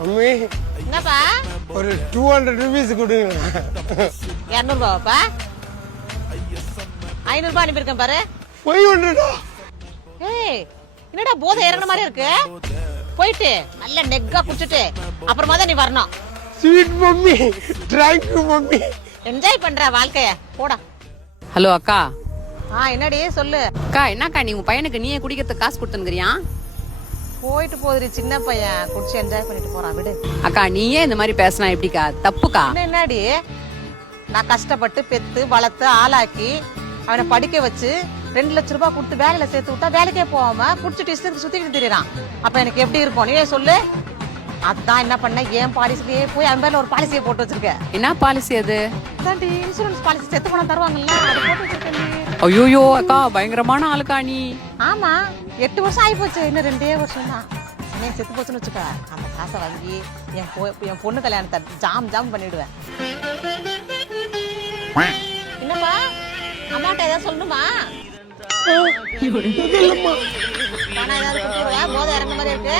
Mummy என்னப்பா ஒரு 200 rupees கொடுங்க. 200 ரூபாப்பா 500 ரூபாய் அனுப்பியிருக்கேன் பாரு. 500. ஏய் என்னடா போதை இறங்குன மாதிரி இருக்கு. போயிட்டு நல்ல நெக்கா குடிச்சிட்டு அப்புறமா தான் நீ வரணும். Sweet mummy, thank you mummy. Enjoy பண்ற வாழ்க்கைய போடா. ஹலோ அக்கா. என்னடி சொல்லு. அக்கா என்னக்கா நீ உன் பையனுக்கு நீயே குடிக்கிறதுக்கு காசு கொடுத்துனுக்கிறியா? போயிட்டு போதுரி சின்ன பையன் குடிச்சு என்ஜாய் பண்ணிட்டு போறான் விடு. அக்கா நீயே இந்த மாதிரி பேசினா எப்படிக்கா? தப்புக்கா. என்னடி நான் கஷ்டப்பட்டு பெத்து வளர்த்து ஆளாக்கி அவனை படிக்க வச்சு 2 லட்சம் ரூபாய் கொடுத்து வேலையில சேர்த்து விட்டா வேலைக்கே போகாம குடிச்சிட்டு இஷ்டத்துக்கு சுத்திக்கிட்டு திரியறான். அப்ப எனக்கு எப்படி இருக்கும் நீயே சொல்லு. அதான் என்ன பண்ண ஏன் பாலிசிலேயே போய் அவன் பேர்ல ஒரு பாலிசியை போட்டு வச்சிருக்க. என்ன பாலிசி அது? அதான்டி இன்சூரன்ஸ் பாலிசி செத்து போனா தருவாங்கல்ல அது போட்டு வச்சிருக்கேன். ஐயோயோ அக்கா பயங்கரமான ஆளுக்கா நீ. ஆமா 8 வருஷம் ஆகி போச்சு, இன்னும் 2 வருஷம் தான். நீ செத்து போச்சுன்னு வச்சுக்க அந்த காசை வாங்கி என் பொண்ணு கல்யாணத்தை ஜாம் பண்ணிடுவேன். என்னப்பா அம்மாட்ட ஏதாவது சொல்லணுமா? பணம் ஏதாவது கொடுத்துருவா? போதை இறங்க மாதிரி இருக்கு.